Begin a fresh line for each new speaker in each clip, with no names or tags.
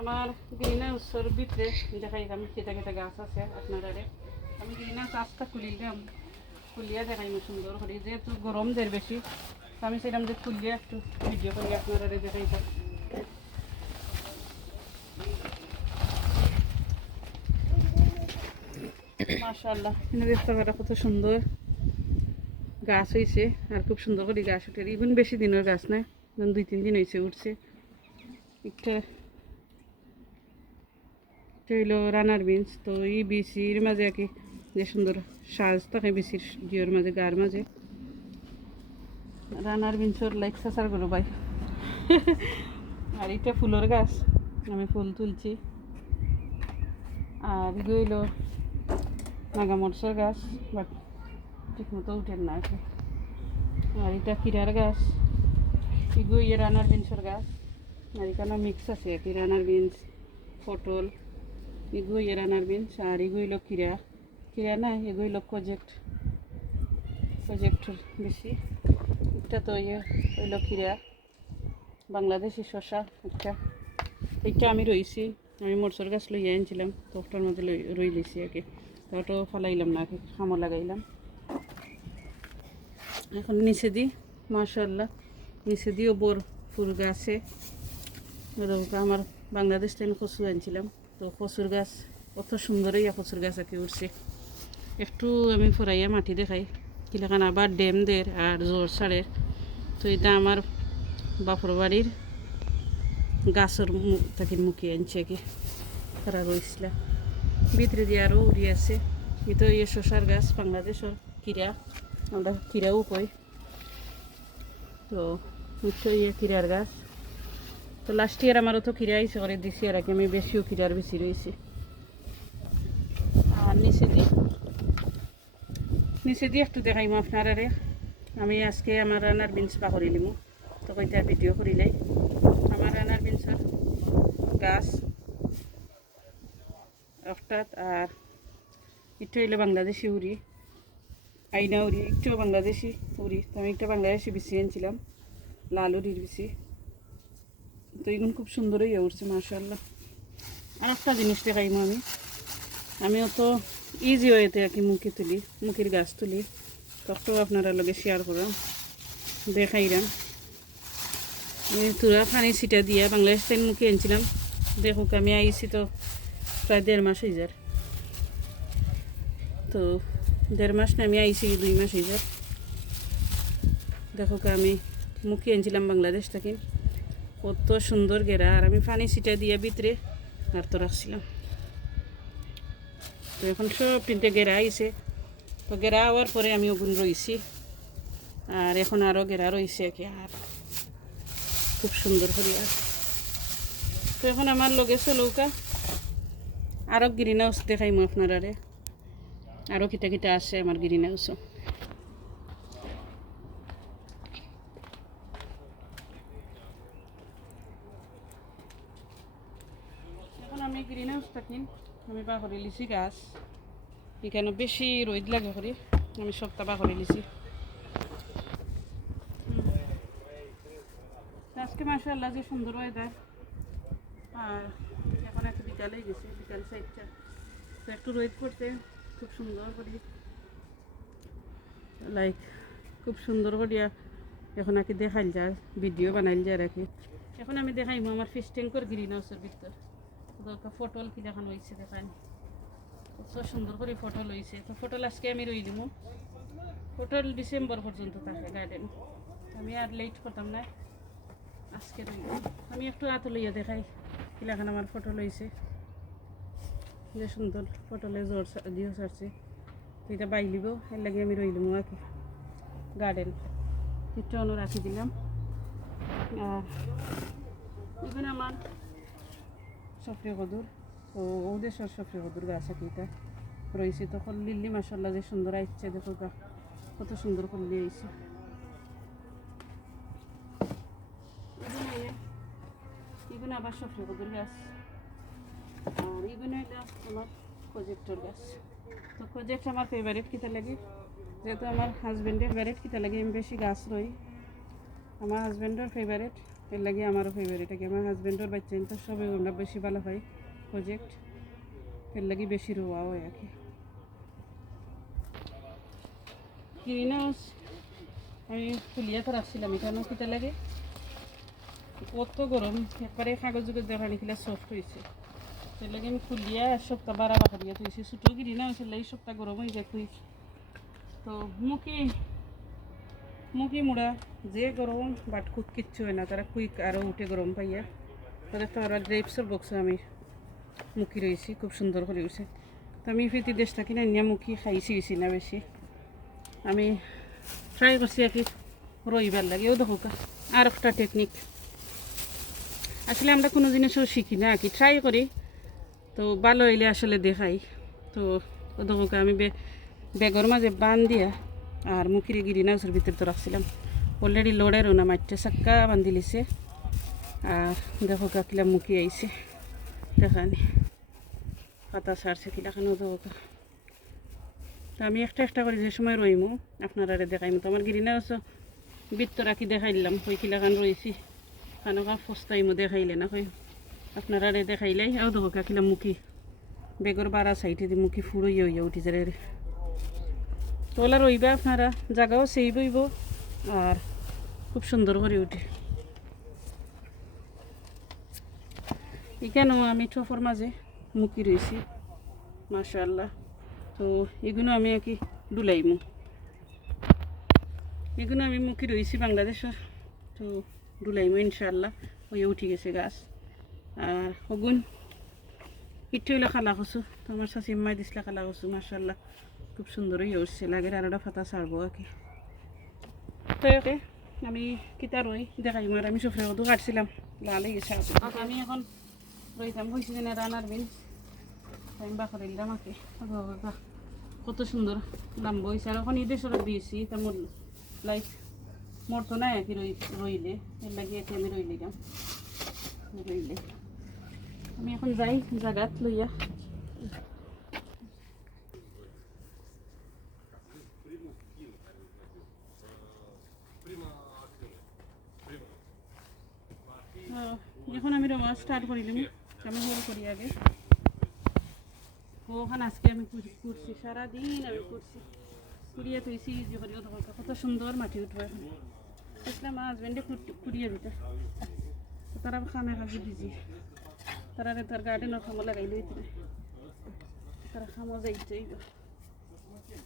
আমার গ্রিন হাউসের ভিতরে দেখাইলাম কেটা কেটা গাছ আছে আপনারা আমি গ্রিন হাউস আস্তা খুলিলাম, খুলিয়া দেখাইম সুন্দর করে। যেহেতু গরম দের বেশি আমি সেরকম যে খুলিয়া একটু ভিডিও করি আপনারা দেখাইতাম মাশাআল্লাহ, এখানে দেখতে পারা কত সুন্দর গাছ হয়েছে আর খুব সুন্দর করে গাছ উঠে। ইভেন বেশি দিনের গাছ না ধরুন দুই, তিন দিন হয়েছে উঠছে। একটা এটা হইল রানার বিনস, তো এই বিচির মাঝে আর কি যে সুন্দর সাজ থাকে বিচির জিওর মাঝে, গার মাঝে। রানার বিনসর লাইক সাসার করো ভাই আর এটা ফুলের গাছ, আমি ফুল তুলছি। আর এগুলো হইল নাগা মরচার গাছ বাট ঠিক মতো উঠেন না কি। আর এটা কিরার গাছ, এগুলো রানার বিনসের গাছ। আর এখানে মিক্স আছে আর কি, রানার বিনস, পটল। এগুলো ইয়ে রানার বিনস আর এগুলো হইল কিরা কিরা না এগুলো হইল প্রজেক্ট প্রজেক্টর বেশি। এটা তো ইয়ে হইল কিরা বাংলাদেশি শশা, একটা। এইটা আমি রইছি, আমি মরসর গাছ লইয়া আনছিলাম, তো মধ্যে রই লইছি কি। তো ফালাইলাম না কি খামো লাগাইলাম। এখন নিচে দিই মাশাল্লাহ নিচে দিয়েও বোর ফুল গাছে আমার বাংলাদেশ থেকে কচু আনছিলাম। তো কচুর গাছ, কত সুন্দরই কচুর গাছ আঁকি উঠছে। একটু আমি ফরাইয়া মাটি দেখাই, কিলাখান আবার ড্যাম দের আর জোর সারের। তো এটা আমার বাপর বাড়ির গাছের তাকে মুখে আনছে কি তারা রয়েছিল ভিতরে দিয়ে আরও উড়ি আছে। এটা ইয়ে শশার গাছ, বাংলাদেশের কিরা আমরা কিরাও কই। তো ইয়ে কিরার গাছ। তো লাস্ট ইয়ার আমারও তো কিরা আইসে করে দিছি আর আমি বেশিও কিরার বেশি রয়েছি। আর নিচে দিয়ে নিচে দিয়ে একটু দেখাইমু আপনারা আমি আজকে আমার রান্নার বিনস পা করিলিমু তো কইটা ভিডিও করিলাই আমার রান্নার বিনসের গাছ, অর্থাৎ, আর একটু হইল বাংলাদেশি উড়ি, আইনা উড়ি একটু বাংলাদেশি উড়ি। তো আমি একটা বাংলাদেশি বিচি আনছিলাম, লাল উড়ির বিচি। তো এগুলো খুব সুন্দরই উঠছে মার্শাল্লাহ আর একটা জিনিস দেখাইমু আমি। আমিও তো ইজি ওয়েতে আর কি মুখে তুলি, মুখের গাছ তুলি। তখন আপনারা লগে শেয়ার করাম দেখাইলাম তুরা পানি ছিটা দিয়া বাংলাদেশ থেকে মুখে আনছিলাম দেখুক, আমি আইছি তো প্রায় দেড় মাস যার। তো দেড় মাস না, আমি আইছি দুই মাস যার। দেখুক, আমি মুখে আনছিলাম বাংলাদেশ থেকে। কত সুন্দর গেরা। আর আমি পানি ছিটা দিয়া ভিতরে আর তো রাখছিলাম। তো এখন সব তিনটে গেরা আইছে। তো গেরা হওয়ার পরে আমি ওগুন রইছি। আর এখন আরও গেরা রইছে কি আর। খুব সুন্দর করে আর তো এখন আমার লগে চলৌকা। আরও গ্রিন হাউস দেখাইমু আপনারা আরও কিটা কিটা আছে আমার গ্রিন হাউসও এখন আমি গ্রিন হাউস থাকি আমি বা করে লিছি গাছ। এখানে বেশি রোদ লাগে করে আমি সপ্তাহ বা করে লিছি আজকে মাসাল্লাহ যে সুন্দর হয়ে ওয়েদার আর এখন একটা বিকালে গেছে, বিকাল সাইডটা একটু রোদ করতে খুব সুন্দর করি। লাইক খুব সুন্দর করিয়া এখন আর কি দেখাইল যায় ভিডিও বানাইল যায় রাখি এখন আমি দেখাইমু আমার ফিশ ট্যাঙ্কর গ্রিন হাউসের ভিতর। ফটল কি দেখানো হয়েছে দেখান। কত সুন্দর করে ফটল হয়েছে। তো ফটল আজকে আমি রই দিমু। ফটল ডিসেম্বর পর্যন্ত থাকে গার্ডেন আমি আর লেট করতাম না। আজকে রই আমি একটু আত লইয়া দেখাই কিলাখান আমার ফটো লইছে যে সুন্দর ফটলে জোর দিয়েও তো এটা বাইলিব, এর লাগে আমি রইলাম আর কি। গার্ডেন অন্য রাখি দিলাম। আর এখানে আমার সফরি কদুর তো ওদেশের সফরি কদুর গাছ আছে এটা রয়েছে তখন লিল্লি মাসাল্লাহ যে সুন্দর আইছে, দেখো গা, কত সুন্দর করলি আইছে। এগুলো আবার সফরি কদুর গাছ। আর এগুলো হইল আমার প্রজেক্টর গাছ। তো প্রজেক্ট আমার ফেভারিট কিতা লাগে? যেহেতু আমার হাজব্যান্ডের ফেভারিট কিতা লাগে, আমি বেশি গাছ রই। আমার হাজব্যান্ডের ফেভারিট এর লাগে আমারও ফেভারিট আগে আমার হাজব্যান্ডর বাচ্চা তো সবাই আমরা বেশি ভালো হয় প্রজেক্ট এর লাগে বেশি রোয়া হয় আর কি। আমি ফুলিয়া তো রাখছিলাম, এখানেও কিতা লাগে। কত গরম, একবারে কাগজ জুগজ দেখা লিখিলে সফট হয়েছে। এর লাগে আমি ফুলিয়া এক সপ্তাহ বারা বাহারিয়া তুইছি ছোটো গ্রিন হাউসের লাগে সপ্তাহ গরম হয়ে যায় তো মুখে মুখি মুড়া যে গরম বাট কুক কিচ্ছু হয় না তারা কুইক আরও উঠে গরম পাইয়া তাদের তো পারবা গ্রেপসের বক্সে আমি মুখি রয়েছি খুব সুন্দর করে উঠছে তো আমি ফিতি দেশটা কিনে নিয়ে মুখি খাইছি গেছি না বেশি আমি ট্রাই করছি আর কি রইবার লাগে ও দেখো আর একটা টেকনিক আসলে আমরা কোনো জিনিসও শিখি না কি ট্রাই করি তো ভালো হইলে আসলে দেখাই তো ও দেখো আমি বেগর মাঝে বান দিয়া আর মুখিরে গিরি নাউসের ভিতরে তো রাখছিলাম। অলরেডি লোডেরও না মাঠে চাক্কা বান্ধি লিছে। আর দেখো কাকিলা মুখি আইছে। দেখানি পাতা সারছে কিলাখানো দেখো। তো আমি একটা একটা করে যে সময় রইমু, আপনারা দেখাইমু। তো আমার গিরি নাউস বৃত্ত রাখি দেখাইলাম, কই কিলাখান রয়েছি খানোকা ফস্তাইমু দেখাইলে না, কই। আপনার আপনারা দেখাইলাই, আও দেখো কাকিলা মুখি। বেগর বারা দিয়ে মুখি ফুড়ইয়া হইয়া উঠি যায় রে তোলা রইবা আপনারা জায়গাও সেই বইব আর খুব সুন্দর করে উঠে এখানেও আমি ঠোফর মাঝে মুখি রয়েছি মাশাল্লাহ তো এগুলো আমি আর কি ডুলাইমু এগুলো আমি মুখি রয়েছি বাংলাদেশের তো ডুলাইমু ইনশাল্লাহ হয়ে উঠে গেছে গাছ আর হগুন ইট্টু হইলে খালা কচু তো আমার শাশি মাই দিছিলা খালা কচু মাশাল্লাহ খুব সুন্দর হয়ে উঠছে লাগে আর একটা ফাতা ছাড়বো আর কি তো ওকে আমি কিতা রই দেখাই মার আমি সফরে কত কাটছিলাম লাল হয়ে গেছে আপু। আমি এখন রইতাম কইছি যে রানার বিন আমি বাকর আকে। বাহ কত সুন্দর লাম্ব হয়েছে আর এখন ঈদের সরব দিয়েছি তার মোর লাইক মোর তো নাই আর কি রই রইলে। এর লাগে এটি আমি রইলে রইলে। আমি এখন যাই জাগাত লইয়া। আমি রোমা স্টার্ট করিলাম আমি সরু করি আগে। ওখানে আজকে আমি কুর- করছি সারাদিন আমি করছি কুড়িয়ে তুইছি ইজি করি কত সুন্দর মাটি উঠবো এখন। আসলে আমার হাজব্যান্ডে কুড়িয়ে দিতে। তো তারা খানা খাবি দিছি। তারা তার গার্ডেনের খামো লাগাই লইতে তারা খামো যাইতে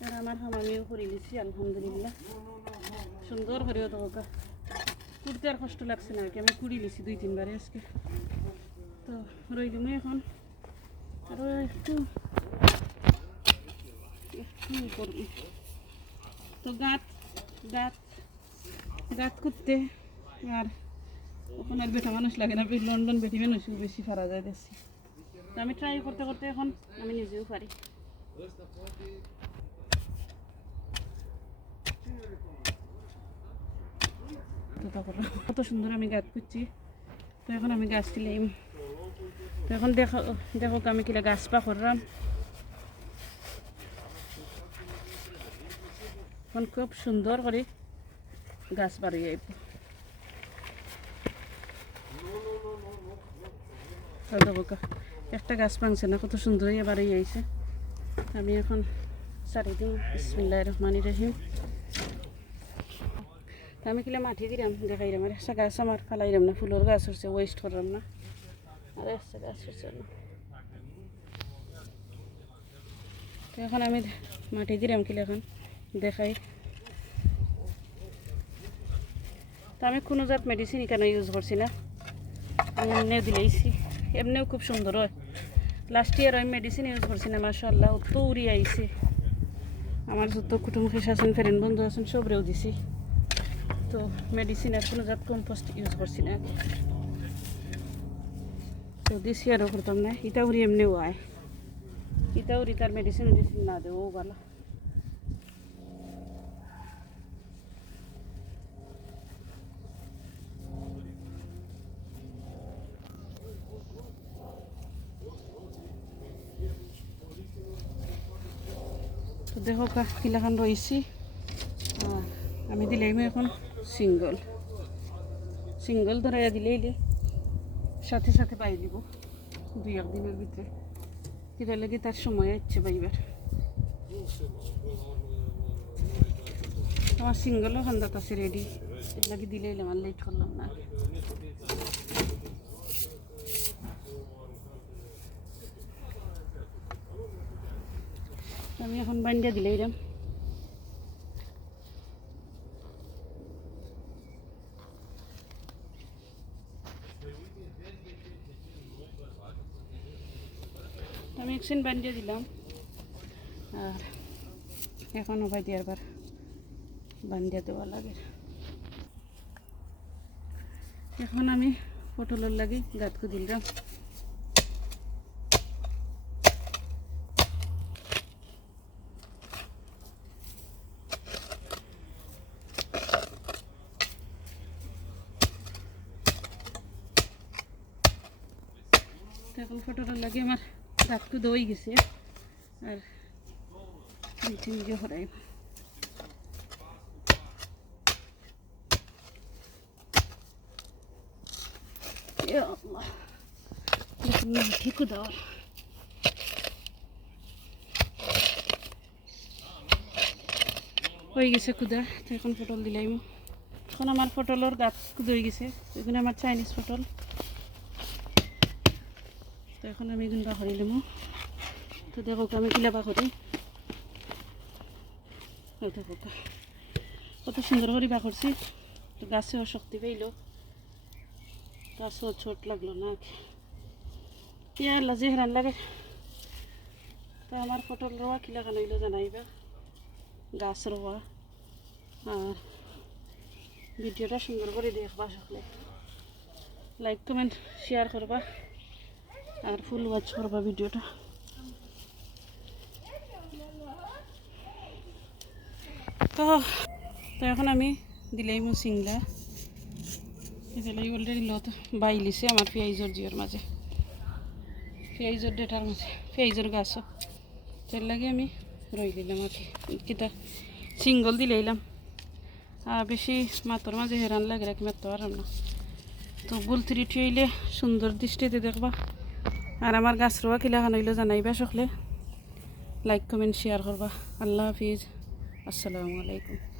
তারা আমার খাম আমিও করে দিছি আলহামদুলিল্লাহ। সুন্দর করে ও তোমাকে কুড়তে আর কষ্ট লাগছে না আর কি। আমি কুড়ি নিছি দুই তিনবারে আজকে। তো রইলাম এখন আরও একটু একটু করব তো গাত গাত গাত করতে আর ওখানে আর বেটা মানুষ লাগে না লন্ডন বেটি মানুষ বেশি ফারা যায় দেখছি তো আমি ট্রাই করতে করতে এখন আমি নিজেও পারি কত সুন্দর আমি গাছ করছি তো এখন আমি গাছ দিলাম এখন দেখো দেখো আমি কিলা গাছ পা করলাম। এখন খুব সুন্দর করে গাছ বাড়িয়ে দেখো একটা গাছ ভাঙছে না, কত সুন্দর বাড়িয়ে আইছে। আমি এখন সারি দিন বিসমিল্লাহ রহমান রহিম। আমি কিলা মাটি দিলাম, দেখাইলাম, আর একটা গাছ আমার ফালাইলাম না, ফুলের গাছ হচ্ছে ওয়েস্ট করলাম না। তো এখন আমি মাটি দিলাম কিলা এখন, দেখাই। তা আমি কোনো জাত মেডিসিন কেন ইউজ করছি না? আমি এমনিও দিলেইছি এমনিও খুব সুন্দর হয়। লাস্ট ইয়ার আমি মেডিসিন ইউজ করছি না মাসাল্লাহ অত উড়ি আইছে। আমার যত কুটুম খেস আছেন ফ্রেন্ড বন্ধু আছেন, সবরেও দিছি। তো মেডিসিন আর কোনো জাত কম্পোস্ট ইউজ করছি না। তো দিছি আরও করতাম না। ইটা উড়ি এমনিও আয় ইটা উড়ি তার মেডিসিন মেডিসিন না দেবো ভালো। তো দেখো কিলাখান রয়েছি আমি দিলাম এখন সিঙ্গল। সিঙ্গল ধরাইয়া দিলে এলে সাথে সাথে পাই দিব। দুই একদিনের ভিতরে। কিরা লাগে তার সময় ইচ্ছে পাইবার। আমার সিঙ্গলও খান্দাত আছে রেডি লাগে দিলে আমার লেট করলাম না। আমি এখন বান্ডিয়া দিলে এরম আমি একদিন বান্ডিয়া দিলাম। আর এখনও ভাই দিয়ে আবার বান্ডিয়া দেওয়া লাগে। এখন আমি পটলের লাগি গাতকু দিলাম। এখন ফটোটার লাগে আমার দাঁতকু দই গেছে। আর নিজে নিজে হরাই। ঠিক হয়ে গেছে কুদা, তো এখন পটল দিলাম এখন আমার পটলের গাছ কুদা হয়ে গেছে। এগুলো আমার চাইনিজ পটল। তো এখন আমি এগুলো বাহরি লমু তো দেখো আমি কিলা বাহরি দেখো কত সুন্দর করে বাহরছি তো গাছেও শক্তি পাইল। গাছও ছোট লাগল না। ইয়া লাজে হেরান লাগে। তো আমার পটল রোয়া কিলা খান হইল জানাইবা গাছ রোয়া। আর ভিডিওটা সুন্দর করে দেখবা সকলে। লাইক কমেন্ট শেয়ার করবা। আর ফুল ওয়াচ করবা ভিডিওটা। তো তো এখন আমি দিলেই মো সিংলা। দিলেই অলরেডি লত বাইলিছে আমার পেঁয়াজর জিওর মাঝে। পেঁয়াজর ডেটার মাঝে পেঁয়াজর গাছও। তেল লাগে আমি রই দিলাম আর কিতা সিঙ্গল দিলাইলাম আর বেশি মাতর মাঝে হেরান লাগে রাখি মারতে পারলাম না। তো বুলতিরি টুইলে সুন্দর দৃষ্টিতে দেখবা। আর আমার গাছ রোয়া কিলাখান হইলে জানাইবা সকলে। লাইক কমেন্ট শেয়ার করবা। আল্লাহ হাফিজ। আসসালামু আলাইকুম।